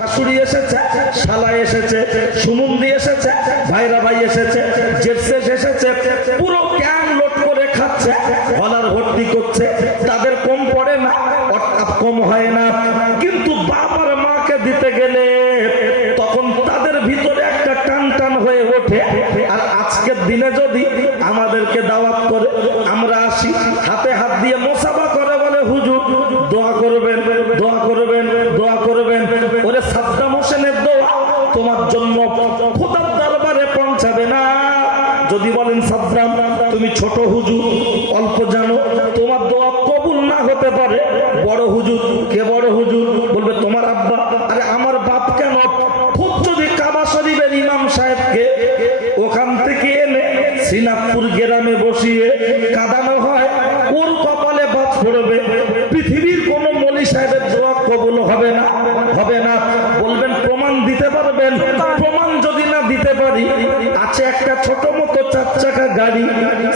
শাশুড়ি এসেছে, শালা এসেছে, সুমন্দি এসেছে, ভাইরা ভাই এসেছে, জেটসেস এসেছে, পুরো ক্যান লোড করে খাচ্ছে, হলার ভর্তি করছে। তাদের কম পড়ে না, কম হয় না, কিন্তু বাপ আর মাকে দিতে গেলে তখন তাদের ভিতরে একটা টান টান হয়ে ওঠে। আর আজকের দিনে যদি আমাদেরকে দাওয়াত করে আমরা আসি, হাতে হাত দিয়ে মোসাফা করে বলে হুজুর দোয়া করবেন, দোয়া করবেন, দোয়া করবেন। ওরে সাদ্দাম হোসেনের দোয়া তোমার জন্য খোদার দরবারে পৌঁছাবে না। যদি বলেন সাদ্দাম তুমি ছোট হুজুর, অল্প জানো, তোমার দোয়া কবুল না হতে পারে। বড় হুজুর, কে বড় হুজুর? বলবে তোমার আব্বা। আরে আমার বাপ কেন? খুব যদি কাবা শরীফের ইমাম সাহেবকে ওখান থেকে এনে শ্রীনাথপুর গ্রামে বসিয়ে কাঁদানো হয়, ওর কপালে বাদ পড়বে। পৃথিবীর কোন মলি সাহেবের দোয়া কবুল হবে না, হবে না। বলবেন প্রমাণ দিতে পারবেন? প্রমাণ যদি না দিতে পারি, আছে একটা ছোট মতো 4 চাকা গাড়ি,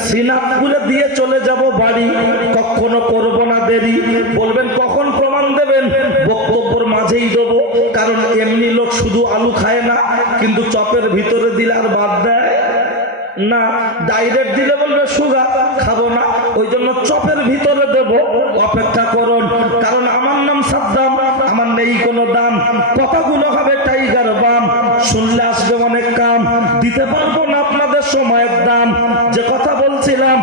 শ্রীনাথপুরে দিয়ে চলে যাব বাড়ি, কখনো করব না দেরি। বলবেন কখন প্রমাণ দেবেন? বক্তব্যের মাঝেই দেবো, কারণ এমনি লোক শুধু আলু খায় না, কিন্তু চপের ভিতরে দিলে আর বাদ দেয় না। ডাইরেক্ট দিলে বলবে সুগার, খাবো না, ওই জন্য চপের ভিতরে দেব। অপেক্ষা করুন, কারণ আমার নাম সাদ্দাম, আমার নেই কোনো দাম। কথাগুলো হবে টাইগার বাম, শুনলে আসবে অনেক কাম। দিতে পারবো না আপনাদের সময়ের দাম। যে কথা বলছিলাম,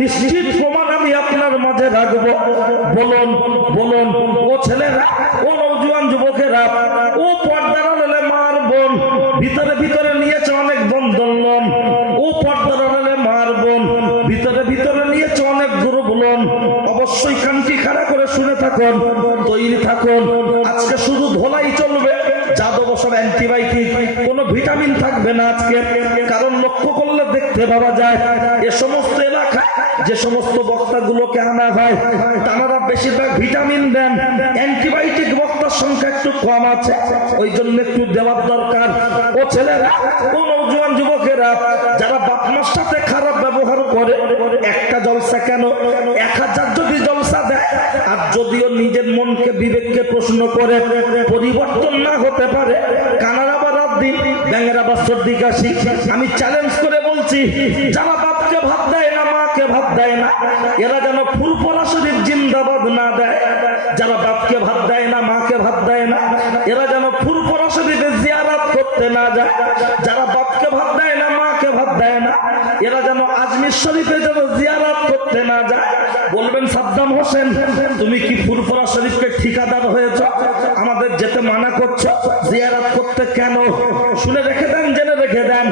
নিশ্চিত প্রমাণ আমি আপনার মাঝে রাখবো। বলুন বলুন, ও ছেলেরা, ও নওজোয়ান যুবকেরা, ও পর্দার আড়ালে মার বোন, ভিতরে ভিতরে নিয়েছে অনেক বন্ধন লোন। ও পর্দার আড়ালে মার বোন, ভিতরে ভিতরে নিয়েছে অনেক গ্রুপ লোন। অবশ্যই কানটি খাড়া করে শুনে থাকুন, তৈরি থাকুন। আজকে শুধু ধোলাই চলবে, যাদব সব অ্যান্টিবায়োটিক, কোনো ভিটামিন থাকবে না আজকে। কারণ লক্ষ্য করলে দেখতে পাওয়া যায় এ সমস্ত এলাকায় যে সমস্ত বক্তাগুলোকে আনা হয়, তারা বেশিরভাগ ভিটামিন দেন, অ্যান্টিবায়োটিক বক্তার সংখ্যা একটু কম আছে, ওই জন্য একটু দেওয়ার দরকার। ও ছেলেরা, ও নওজোয়ান যুবকেরা, যারা বাপ মার সাথে খারাপ ব্যবহার করে, একটা জলসা কেন 1000 যদি জলসা দেয়, আর যদিও নিজের মনকে বিবেককে প্রশ্ন করে পরিবর্তন না হতে পারে, কানার আবার রাত দিন, ব্যাঙের আবার সর্দি কাশি। আমি চ্যালেঞ্জ করে বলছি, যারা বাপকে ভাত দেয় না, মাকে ভাত দেয় না, এরা যেন ফুরফুরা শরীফ জিন্দাবাদ না দেয়। যারা বাপকে ভাত দেয় না, মাকে ভাত দেয় না, এরা যেন ফুরফুরা শরীফে জিয়ারত করতে না যায়। যারা বাপকে ভাত দেয় না, মাকে ভাত দেয় না, এরা যেন আজমির শরীফে যেন জিয়ারত করতে না যায়। বলবেন সাদ্দাম হোসেন তুমি কি ফুরফুরা শরীফকে ঠিকাদার হয়েছ, আমাদের যেতে মানা করছো, জিয়ারত করতে কেন? শুনে রেখে দেন, জেনে রেখে দেন,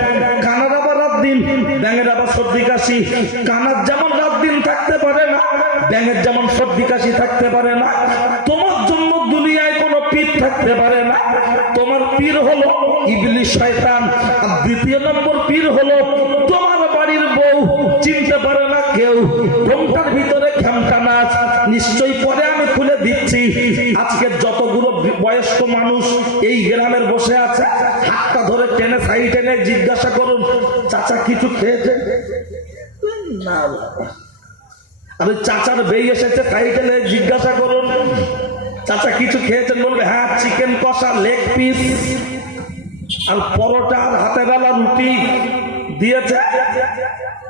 কানার আবার রাত দিন, ব্যাঙের আবার সর্দি কাশি। কানার যেমন রাত দিন থাকতে পারে না, ব্যাঙের যেমন সর্দি কাশি থাকতে পারে না, তোমার জন্য দুনিয়ায় কোনো পীর থাকতে পারে না। তোমার পীর হলো ইবলিস শয়তান, আর দ্বিতীয় নম্বর পীর হলো তোমার বাড়ির বউ, চিনতে পারে না কেউ। ঘোমটার ভিতরে খেমটা নাচ, নিশ্চয়ই পরে আমি খুলে দিচ্ছি। আজকে যতগুলো বয়স্ক মানুষ এই গ্রামের বসে আছে, হাতটা ধরে টেনে সাইড এনে জিজ্ঞাসা করুন, চাচা কিছু খেয়েছে না? আর ওই চাচার বেই এসেছে, সাইড এনে জিজ্ঞাসা করুন, চাচা কিছু খেয়েছেন? বলবে হ্যাঁ, চিকেন কষা, লেগ পিস আর পরোটা, আর হাতে বেলা রুটি দিয়েছে।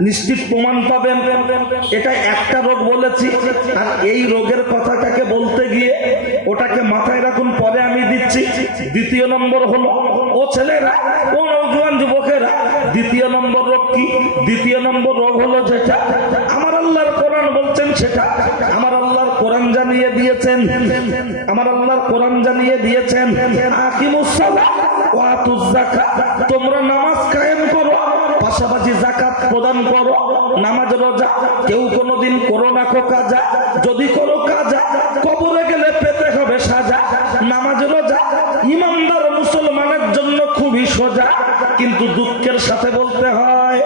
নিশ্চিত প্রমাণ পাবেন। এটা একটা রোগ বলেছি, আর এই রোগের কথাটাকে বলতে গিয়ে ওটাকে মাথায় রাখুন, পরে আমি দিচ্ছি। দ্বিতীয় নম্বর হলো, ও ছেলেরা, ও নওজোয়ান যুবকেরা, দ্বিতীয় নম্বর রোগ কি? দ্বিতীয় নম্বর রোগ হলো যেটা আমার আল্লাহর কোরআন বলছেন সেটা। আমার আল্লাহর কোরআন জানিয়ে দিয়েছেন, আমার আল্লাহর কোরআন জানিয়ে দিয়েছেন, আকিমুস সালাহ ওয়া আতুজ যাকাত, তোমরা নামাজ কায়েম করো, পাশাপাশি যাকাত প্রদান করো। নামাজ রোজা কেউ কোনোদিন করো না কো কাজা, যদি করো কাজা কবরে গেলে পেতে হবে সাজা। নামাজ রোজা ইমানদার মুসলমানের জন্য খুবই সোজা, কিন্তু দুঃখের সাথে বলতে হয়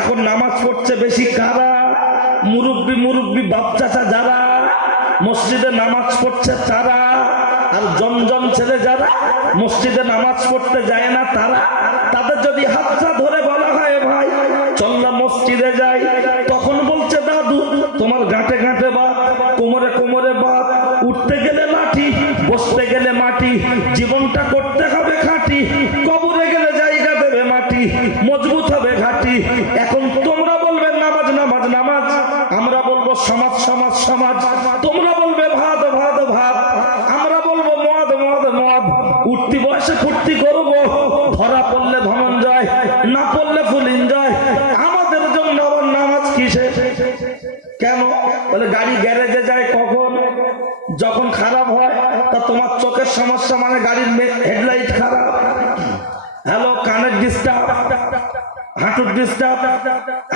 এখন নামাজ পড়ছে বেশি কারা? মুরব্বি মুরব্বি বাপ চাচা যারা মসজিদে নামাজ পড়ছে তারা, আর জমজম ছেলে যারা মসজিদে নামাজ পড়তে যায় না তারা। তাদের যদি হাতটা ধরে বলা হয় ভাই চল না মসজিদে যাই, তখন বলছে দাদু তোমার গাঁটে গাঁটে বাত, কোমরে কোমরে বাত, উঠতে গেলে লাঠি, বসতে গেলে মাটি। জীবনটা করতে হবে খাঁটি, কবরে গেলে জায়গা দেবে মাটি, মজবুত হবে ঘাটি। এখন তোমরা বলবে নামাজ নামাজ নামাজ, আমরা বলবো সমাজ সমাজ সমাজ, তোমরা বলবে ভাত ভাত ভাত, আমরা বলবো মদ মদ মদ। উঠতি বয়সে ফুর্তি করবো, ধরা পড়লে ধনঞ্জয়, না পড়লে ফুল এনজয়। আমাদের জন্য আবার নামাজ কিসে? কেন বলে গাড়ি গ্যারেজে যায় কখন? যখন খারাপ হয়। তা তোমার চোখের সমস্যা মানে গাড়ির হেডলাইট খারাপ, হ্যালো কানের ডিস্টার্ব, হাঁটুর ডিস্টার্ব,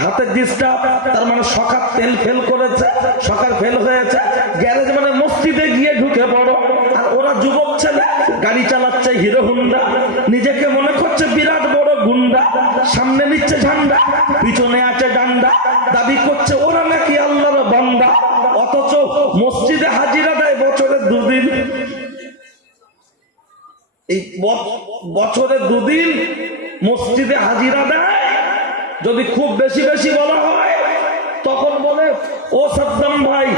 হাতের ডিস্টার্ব, তার মানে সকাল তেল ফেল করেছে, সকাল ফেল হয়েছে। গ্যারেজ মানে মসজিদে গিয়ে ঢুকে পড়ো। আর ওরা যুবক ছেলে গাড়ি চালাচ্ছে হিরো হুন্ডা, নিজেকে মনে করছে বিরাট বড় গুন্ডা, সামনে নিচ্ছে ঝান্ডা, পিছনে আছে ডান্ডা, দাবি করছে ওরা নাকি আল্লাহর বান্দা। অথচ মসজিদে হাজিরা দেয় বছরে 2 দিন। এই বছরে 2 দিন মসজিদে হাজিরা দেয়। যদি খুব বেশি বেশি বলা হয় তখন বলে ও সাদ্দাম ভাই,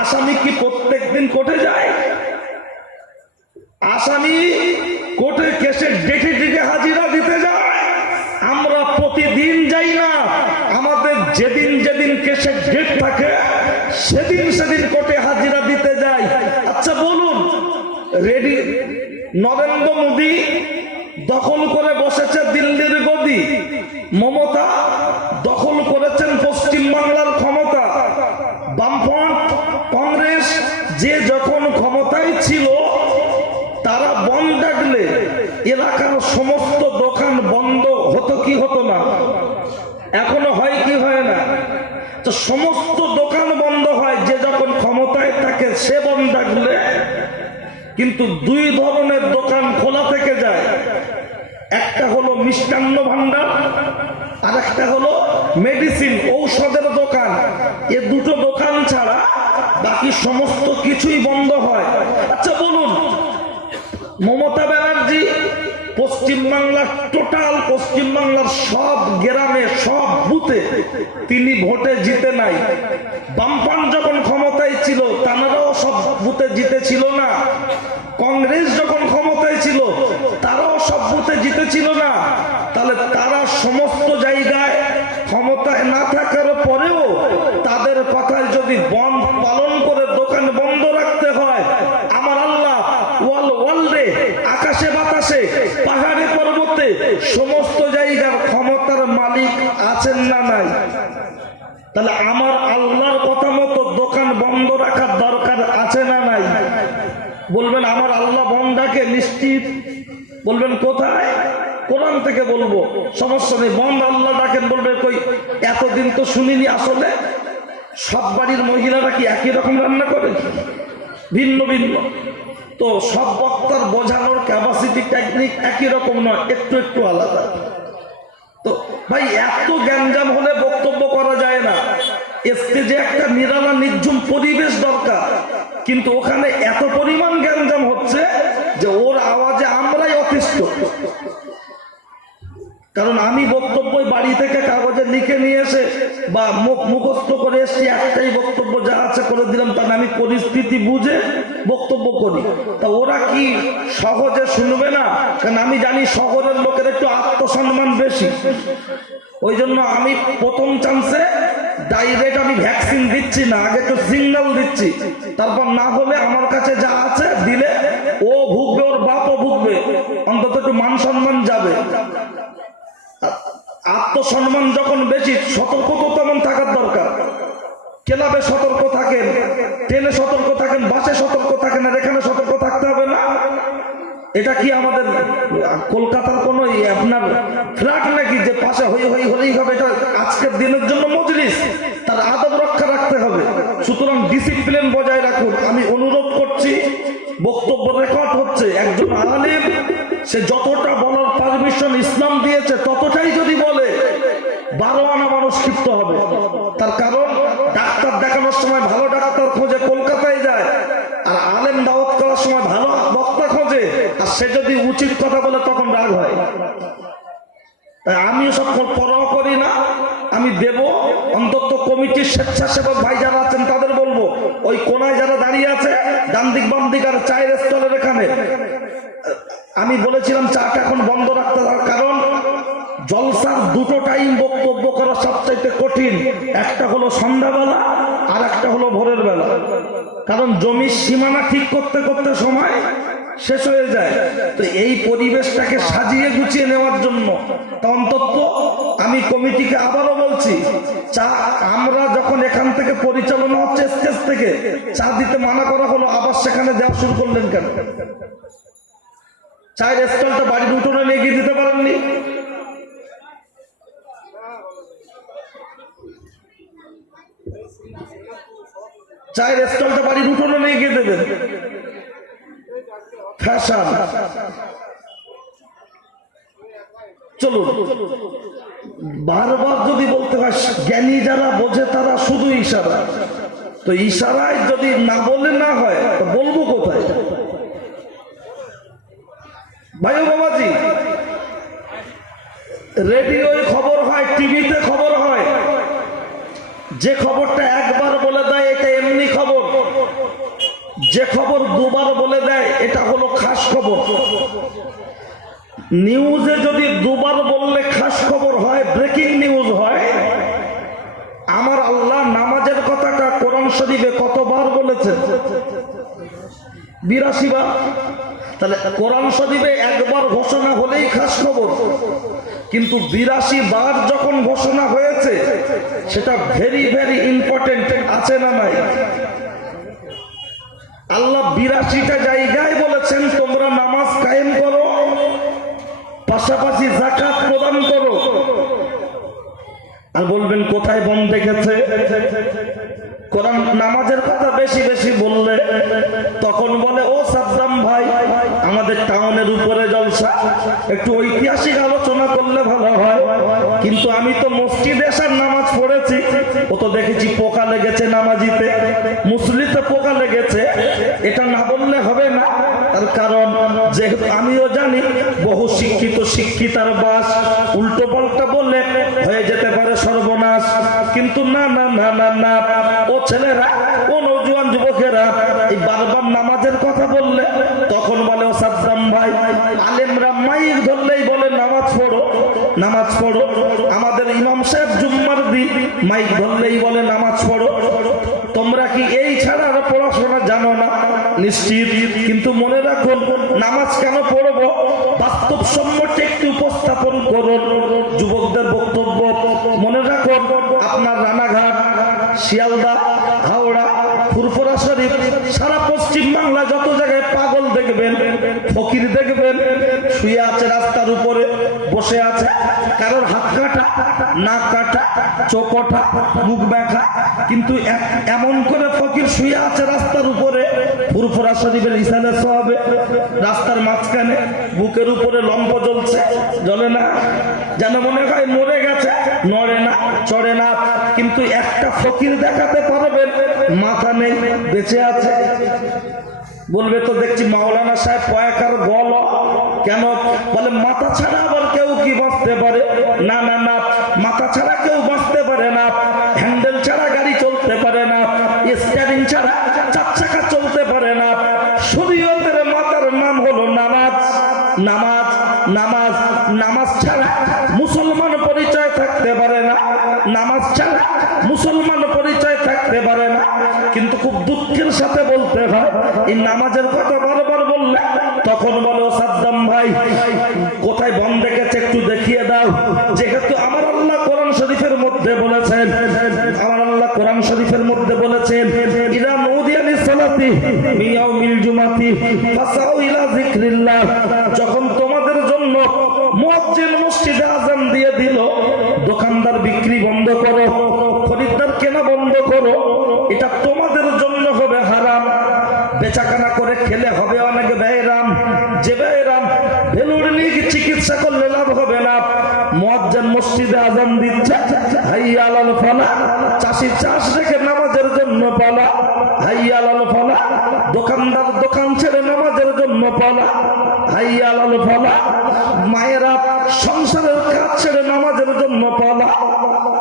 আসামি কি প্রত্যেক দিন কোর্টে যায়? আসামি কোর্টে কেসের ডেটে ডেটে হাজিরা দিতে যায়। আমরা প্রতিদিন যাই না, আমাদের যেদিন যেদিন কেসের ডেট থাকে সেদিন সেদিন কোর্টে হাজিরা দিতে যাই। আচ্ছা বলুন, রেডি নরেন্দ্র মোদী দখল করে বসেছে দিল্লির গদি, মমতা দখল করেছেন পশ্চিম বাংলার ক্ষমতা, বামফ্রন্ট কংগ্রেস যে যখন ক্ষমতায় ছিল তারা বন্ধ ডাকলে এলাকার সমস্ত দোকান বন্ধ হতো কি হতো না? এখনো হয় কি হয় না? তো সমস্ত দোকান বন্ধ হয় যে যখন ক্ষমতায় থাকে, সে বন্ধ ডাকলে। কিন্তু 2 ধরনের দোকান খোলা থেকে যায়, একটা হলো মিষ্টান্ন ভান্ডার, আর একটা হলো মেডিসিন ঔষধের দোকান। এ দুটো দোকান ছাড়া বাকি সমস্ত কিছুই বন্ধ হয়। আচ্ছা বলুন, মমতা ব্যানার্জি পশ্চিমবাংলার টোটাল পশ্চিমবাংলার সব গ্রামে সব বুথে তিনি ভোটে জিতে নাই। বামফ্রন্ট যখন ক্ষমতায় ছিল তারাও সব বুথে জিতেছিল না। কংগ্রেস যখন ক্ষমতায় ছিল তারাও সব বুথে জিতেছিল না। তাহলে তারা সমস্ত জায়গায় ক্ষমতায় না থাকার পরেও তাদের কথায় যদি বন্ধ পালন করে দোকান বন্ধ রাখতে হয়, আমার আল্লাহ ওয়ার্ল্ডে আকাশে বাতাসে পাহাড়ে পর্বতে সমস্ত জায়গার ক্ষমতার মালিক আছেন না নাই? তাহলে আমার আল্লাহর কথা মতো দোকান বন্ধ রাখার দরকার আছে না নাই? বলবেন আমার আল্লাহ বন্ধাকে নিশ্চিত, বলবেন কোথায়? কোরআন থেকে বলবো, সমস্যা নেই। বন্ধ আল্লাহ ডাকেন, বলবে কই এতদিন তো শুনিনি। আসলে সব বাড়ির মহিলারা কি একই রকম রান্না করে? ভিন্ন ভিন্ন। তো সব বক্তার বোঝানোর ক্যাপাসিটি টেকনিক একই রকম নয়, একটু একটু আলাদা। তো ভাই এত গ্যাঞ্জাম হলে বক্তব্য করা যায় না। স্টেজে একটা নিরালা নির্জুম পরিবেশ দরকার, কিন্তু ওখানে এত পরিমাণ গ্যাঞ্জাম হচ্ছে যে ওর আওয়াজে আমরাই অতিষ্ঠ। কারণ আমি বক্তব্য বাড়ি থেকে কাগজে লিখে নিয়ে এসে বা মুখস্থ করে এসেছি, একটাই বক্তব্য যা আছে করে দিলাম, তার আমি পরিস্থিতি বুঝে বক্তব্য করি। তা ওরা কি সহজে শুনবে না? কারণ আমি জানি শহরের লোকের একটু আত্মসম্মান বেশি। ওই জন্য আমি প্রথম চান্সে ডাইরেক্ট আমি ভ্যাকসিন দিচ্ছি না, আগে তো সিগন্যাল দিচ্ছি। তারপর না হলে আমার কাছে যা আছে দিলে ও ভুগবে, ওর বাপও ভুগবে, অন্তত একটু মান সম্মান যাবে। আত্মসম্মান যখন বেশি, সতর্ক তো তেমন থাকার দরকার। ক্লাবে সতর্ক থাকেন, ট্রেনে সতর্ক থাকেন, বাসে সতর্ক থাকেন, আর এখানে সতর্ক থাকতে হবে না? এটা কি আমাদের কলকাতার কোন আপনার ফ্ল্যাট নাকি যে পাশে হলেই হবে? এটা আজকের দিনের জন্য মজলিস, তার আদব রক্ষা রাখতে হবে। সুতরাং ডিসিপ্লিন বজায় রাখুন। আমি অনুরোধ করছি, বক্তব্য রেকর্ড হচ্ছে, একজন আলেম সে যতটা বলার পারমিশন ইসলাম দিয়েছে ততটাই যদি বলে 12 আনা মানুষ ক্ষিপ্ত হবে। তার কারণ ডাক্তার দেখানোর সময় ভালো ডাক্তার খোঁজে কলকাতায় যায়, আর আলেম দাওয়াত করার সময় ভালো বক্তা খোঁজে, আর সে যদি উচিত কথা বলে তখন রাগ হয়। তাই আমি সব পরোয়া করি না, আমি দেব। অন্তত কমিটির স্বেচ্ছাসেবক ভাই যারা আছেন তাদের বলবো, ওই কোনায় যারা দাঁড়িয়ে আছে ডান দিক বাম দিক আর চায়ের স্টলের এখানে আমি বলেছিলাম চাটা এখন বন্ধ রাখতে হবে, কারণ জলসার দুটো টাইম বক্তব্য করা সবচাইতে কঠিন। একটা হলো সন্ধ্যাবেলা আর একটা হলো ভোরের বেলা, কারণ জমির সীমানা ঠিক করতে করতে সময় শেষ হয়ে যায়। তো এই পরিবেশটাকে সাজিয়ে গুছিয়ে নেওয়ার জন্য অন্তত আমি কমিটিকে আবারও বলছি, চা আমরা যখন এখান থেকে পরিচালনা হচ্ছে স্টেজ থেকে চা দিতে মানা করা হলো, আবার সেখানে দেওয়া শুরু করলেন কেন? চায়ের স্টলটা বাড়ির উঠোনে নিয়ে গিয়ে দিতে পারেননি? চায়ের স্টলটা বাড়ির উঠোনে নিয়ে গিয়ে দেবেন। ফ্যাশন। চলুন, বারবার যদি বলতে হয়, জ্ঞানী যারা বোঝে তারা শুধু ইশারা। তো ইশারায় যদি না বলে না হয় তো বলবো কোথায়? ভাই ও বাবাজি, রেডিওয় খবর হয়, টিভিতে খবর হয়, যে খবরটা একবার বলে দেয় এটা এমনি খবর, যে খবর দুবার বলে দেয় এটা হলো খাস খবর। নিউজে যদি দুবার বললে খাস খবর হয়, ব্রেকিং নিউজ হয়। আমার আল্লাহ নামাজের কথাটা কোরআন শরীফে কতবার বলেছেন? 82 বার। তাহলে কোরআন শরীফে একবার ঘোষণা হলেই খাস খবর, কিন্তু 82 বার যখন ঘোষণা হয়েছে সেটা ভেরি ভেরি ইম্পর্টেন্ট, আছে না নাই? আল্লাহ 82টা জায়গায় বলেছেন তোমরা নামাজ কায়েম করো, পাশাপাশি যাকাত প্রদান করো। আর বলবেন কোথায় বন্ধ রেখেছে? কোরআন নামাজের কথা বেশি বেশি বললে তখন বলে, ও সাদ্দাম ভাই, আমাদের টাউনের উপরে জলসা, একটু ঐতিহাসিক আলোচনা করলে ভালো হয়। কিন্তু আমি তো মসজিদে আসার নামাজ পড়েছি, ও তো দেখেছি পোকা লেগেছে নামাজিতে, মুসলিতে পোকা লেগেছে, এটা না বললে হবে না। তার কারণ যেহেতু আমিও জানি বহু শিক্ষিত শিক্ষিতার বাস, উল্টো পাল্টা বললে হয়ে যেতে পারে সর্বনাশ। কিন্তু না না না না না, ও ছেলেরা, ও নওজোয়ান যুবকেরা, এই বারবার নামাজের কথা বললে তখন বলে, ও সাদ্দাম ভাই, আলেমরা মাইক ধরলেই বলে নামাজ পড়ো, নামাজ পড়ো। আমাদের ইমাম সাহেব জুম্মার দিন মাইক ধরলেই বলে নামাজ পড়ো। তোমরা কি এই ছাড়া আর পড়াশোনা জানো না? নিশ্চিত। কিন্তু মনে রাখুন, নামাজ কেন পড়বো বাস্তবসম্মত একটু উপস্থাপন করুন। যুবকদের বক্তব্য মনে রাখুন, আপনার রানাঘাট, শিয়ালদা, হাওড়া, ফুরফুরা শরীফ, সারা পশ্চিম বাংলা যত জায়গায় পাগল দেখবেন, ফকির দেখবেন, শুয়ে আছে রাস্তার উপরে, বসে আছে, কারোর হাত কাটা, নাক কাটা, চোখ ওঠা, মুখ ব্যাখা, কিন্তু এমন করে ফকির শুয়ে আছে রাস্তার উপরে, ফুরফুরা শরীফের ইসালে সওয়াবে, রাস্তার মাঝখানে বুকের উপরে লম্ব জ্বলছে, জ্বলে না, যেন মনে হয় মরে গেছে, নড়ে না, চড়ে না। কিন্তু একটা ফকির দেখাতে পারবেন মাথা নেই, বেঁচে আছে। বলবে তো দেখছি মাওলানা সাহেব পয়কার বল কেন? বলে মাথা ছাড়া আবার কেউ কি বাঁচতে পারে? না না না, মাথা ছাড়া কেউ বাঁচতে পারে না, হ্যান্ডেল ছাড়া গাড়ি চলতে পারে না, স্টিয়ারিং ছাড়া চার চাকা চলতে পারে না। শরীয়তের মাথার নাম হলো নামাজ। নামাজ নামাজ নামাজ ছাড়া মুসলমান পরিচয় থাকতে পারে না, নামাজ ছাড়া মুসলমান পরিচয় থাকতে পারে না। কিন্তু খুব দুঃখের সাথে বলতে হয়, এই নামাজের কথা বারবার বললে তখন বলো, সাদ্দাম ভাই কোথায় বন্ধ রেখেছে একটু দেখিয়ে দাও। যেহেতু আমার আল্লাহ কোরআন শরীফের মধ্যে বলেছেন, আমার আল্লাহ কোরআন শরীফের মধ্যে বলেছেন, ইদা নুদিয়া লিসসালাতি মিন ইয়াউমিল জুমাতি ফাসাউ ইলা যিকরিল্লাহ, যখন তোমাদের জন্য মুয়াজ্জিন মসজিদে আযান দিয়ে দিল, দোকানদার বিক্রি বন্ধ করো, খরিদ্দার কেনা বন্ধ করো, এটা তোমাদের জন্য হবে হারাম। বেচাকেনা করে খেলে হবে অনেক ব্যয়রাম, যে ব্যয়রাম ভেলুর নিয়ে চিকিৎসা করলে লাভ হবে না। মুয়াজ্জিন মসজিদে আযান দিচ্ছে, হাইয়া আলাল ফালাহ, চাষি চাষ রেখে নামাজের জন্য পালা, হাইয়া আলাল ফালাহ, দোকানদার দোকান ছেড়ে নামাজের জন্য পালা, হাইয়া আলাল ফালাহ, মায়েরা সংসারের কাজ ছেড়ে নামাজের জন্য পালা।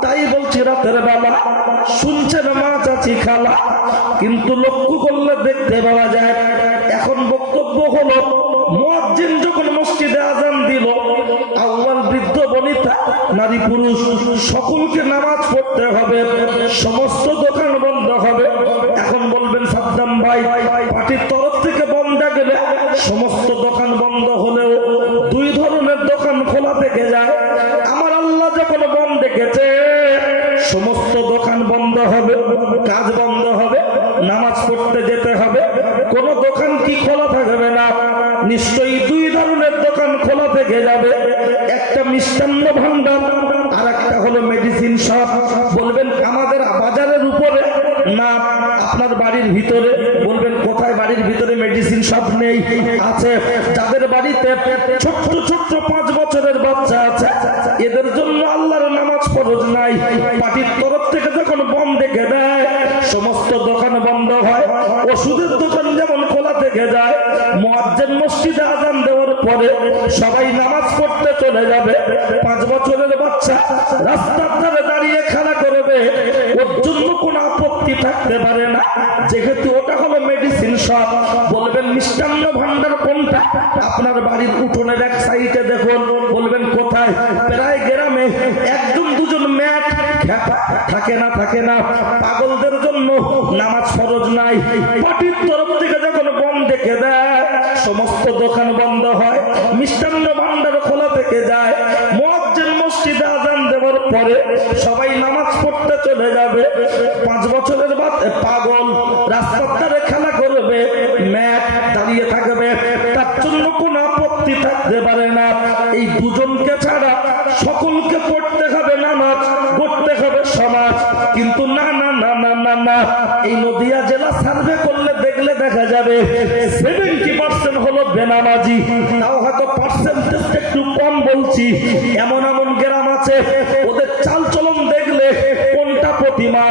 তাই বলছি রাতের বেলা শুনছেন মা চাচি খালা, কিন্তু লক্ষ্য করলে দেখতে পাওয়া যায় এখন বক্তব্য হলো মুয়াজ্জিন যখন মসজিদে আযান দিল, আউয়াল বৃদ্ধ বনিতা নারী পুরুষ সকলকে নামাজ পড়তে হবে, সমস্ত দোকান বন্ধ হবে। এখন বলবেন সাদ্দাম ভাই, পার্টির তরফ থেকে বন্ধ গেলে সমস্ত দোকান বন্ধ হলেও দুই ধরনের দোকান খোলা থেকে যায়। আমার আল্লাহ যখন বন্ধ দেখেছে সমস্ত দোকান বন্ধ হবে, কাজ বন্ধ হবে, নামাজ পড়তে যেতে হবে, কোন দোকান কি খোলা থাকবে না? নিশ্চয়ই দুই ধরনের দোকান খোলা থেকে যাবে, একটা মিষ্টান্ন ভান্ডার আর একটা হলো মেডিসিন শপ। বলবেন আমাদের বাজারের উপরে না আপনার বাড়ির ভিতরে? বলবেন কোথায় বাড়ির ভিতরে মেডিসিন শপ নেই? আছে। যাদের বাড়িতে ছোট্ট ছোট্ট 5 বছরের বাচ্চা আছে এদের জন্য আল্লাহর নামাজ ফরজ নাই। পার্টির তরফ থেকে যখন বন্ধ দেখে দেয় সমস্ত দোকান বন্ধ হয়। ওষুধের দোকান যেমন খোলা থেকে যায়, মুয়াজ্জিন মসজিদে আযান দেওয়ার পরে সবাই নামাজ পড়তে চলে যাবে। 5 বছরের বাচ্চা রাস্তার ধারে দাঁড়িয়ে খেলা করবে, ওর জন্য কোনো আপত্তি থাকতে পারে না, যেহেতু ওটা হলো মেডিসিন শপ। বলবেন মিষ্টান্ন ভান্ডার কোনটা? আপনার বাড়ির উঠোনের এক সাইডে দেখুন। বলবেন কোথায়? প্রায় গ্রামে 1-2 ম্যাট থাকে না, থাকে না। পাগলদের জন্য নামাজ ফরজ নাই। পার্টির তরফ থেকে যখন বন্ধ দেখে দেয় সমস্ত দোকান বন্ধ হয়, মিষ্টান্ন ভান্ডার খোলা থেকে যায়। মুয়াজ্জিন মসজিদে আযান দেওয়ার পরে সবাই নামাজ পড়তে চলে যাবে। 5 বছরের পাগল রাস্তার ধারে খেলা করবে, ম্যাট দাঁড়িয়ে থাকবে, তার জন্য কোনো আপত্তি থাকতে পারে না। এই দুজনকে ছাড়া সকলকে পড়তে হবে নামাজ, পড়তে হবে সমাজ। কিন্তু না না না না না না, এই নদিয়া জেলা সার্ভে করলে দেখলে দেখা যাবে 70% হলো বেনামাজি। তাও হয়তো পার্সেন্টেজ একটু কম বলছি। এমন এমন গ্রাম আছে ওদের চাল চলন দেখলে কোনটা প্রতিমা,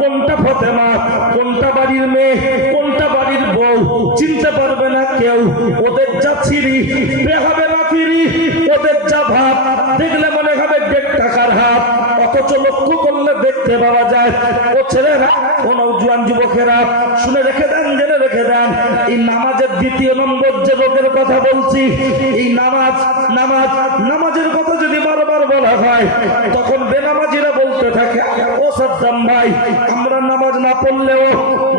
কোনটা ফতেমা, কোনটা বাড়ির মেয়ে, কোনটা বাড়ির বউ চিনতে পারবে না কেউ। ওদের যা ছিরি হবে না ফিরি, ওদের যা ভাব দেখলে মনে হবে 1.5 টাকার হাত, অথচ লক্ষ্য করলে দেখতে পাওয়া যায়। ও ছেলেরা, ও নওজোয়ান যুবকেরা শুনে রেখে দেন, জেনে রেখে দেন, এই নামাজের 2 নম্বর যে লোকের কথা বলছি, এই নামাজের কথা যদি বারবার বলা হয় তখন বেনামাজিরা বলতে থাকে, ও সাদ্দাম ভাই আমরা নামাজ না পড়লেও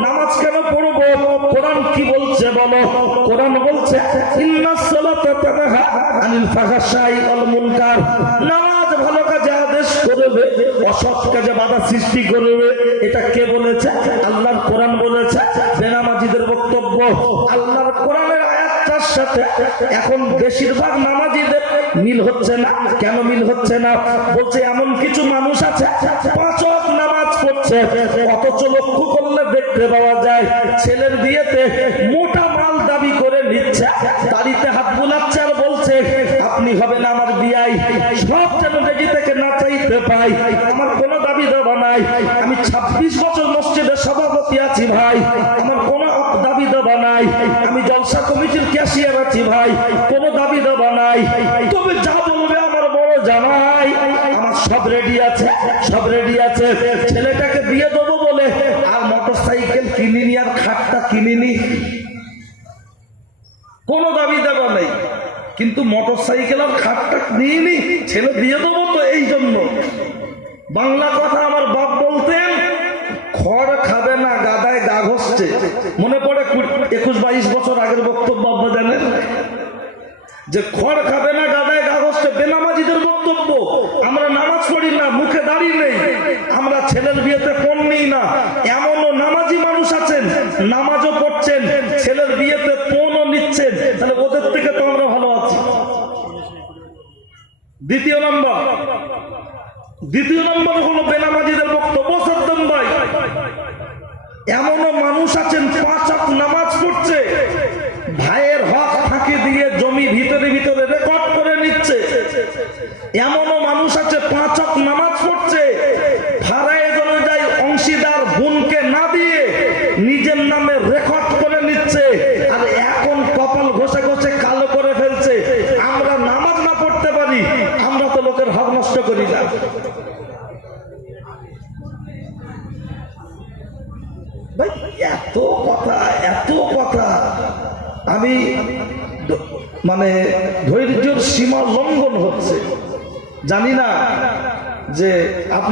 নামাজ কেন পড়বো? কোরআন কি বলছে বলো? কোরআন বলছে ইন্নাস সালাতা তানহা আনিল ফাহশাই ওয়াল মুনকার, নামাজ ভালো কাজে আদেশ করবে, অসৎ কাজে বাধা সৃষ্টি করবে। এটা কে বলেছে? আল্লাহর কোরআন বলেছে। বেনামাজিদের বক্তব্য আল্লাহর কোরআনের আয়াতটার সাথে এখন বেশিরভাগ নামাজিদের মিল হচ্ছে না। কেন মিল হচ্ছে না? বলছে এমন কিছু মানুষ আছে 5 ওয়াক্ত নামাজ পড়ছে, অথচ লক্ষ্য করলে দেখতে পাওয়া যায় ছেলের বিয়েতে মোটা মাল দাবি করে নিচ্ছে, দাড়িতে হাত বুলাচ্ছে আর বলছে আপনি হবেন আমার বিয়াই। সব যেন রেডি থেকে না চাইতে পাই, আমার কোনো দাবি দেওয়া নাই। আমি 26 বছর মসজিদের সভাপতি আছি ভাই, আমার কোনো দাবি দেওয়া নাই। আমি জলসা কমিটির ক্যাশিয়ার আছি ভাই, কোনো দাবি দেওয়া নাই। তবে যা বলবে আমার বড় জামাই, আমার সব রেডি আছে, সব রেডি আছে। ছেলেটাকে বিয়ে দেবো বলে আর মোটরসাইকেল কিনিনি, আর খাটটা কিনিনি, কোনো দাবি দেওয়া নেই। কিন্তু মোটরসাইকেল আর খাটটা নিইনি, ছেলে বিয়ে দেবো তো এই জন্য। বাংলা কথা আমার বাপ বলতেন, খড় খাবে না গাদায় গা ঘষছে। মনে পড়ে 21-22 বছর আগের বক্তব্য বাবা জানেন, যে খড় খাবে না গাদায় গা ঘষছে বেনামাজিদের বক্তব্য। আমরা নামাজ পড়ি না, মুখে দাড়ি নেই, আমরা ছেলের বিয়েতে পণ নিই না। এমনও নামাজি মানুষ আছেন, নামাজও পড়ছেন, ছেলের বিয়েতে পণও নিচ্ছেন। তাহলে ওদের থেকে তো আমরা ভালো আছি। দ্বিতীয় নম্বর হলো বেনামাজিদের বক্তব্য। সাদ্দাম ভাই, এমনও মানুষ আছেন 5 ওয়াক্ত নামাজ পড়ছে, ভাইয়ের হক ফাঁকি দিয়ে জমি ভিতরে ভিতরে রেকর্ড করে নিচ্ছে। এমনও মানুষ আছে 5 ওয়াক্ত নামাজ পড়ছে, ফারায়েজ অনুযায়ী অংশীদার বোনকে না দিয়ে নিজের নামে রেকর্ড করে নিচ্ছে। আর এখন কপাল ঘষে ঘষে কালো করে ফেলছে। আমরা নামাজ না পড়তে পারি, আমরা তো লোকের হক নষ্ট করি না। ভাই এত কথা, এত কথা। আমি মানে ধৈর্যের সীমা লঙ্ঘন হচ্ছে। জানি না যে আপনি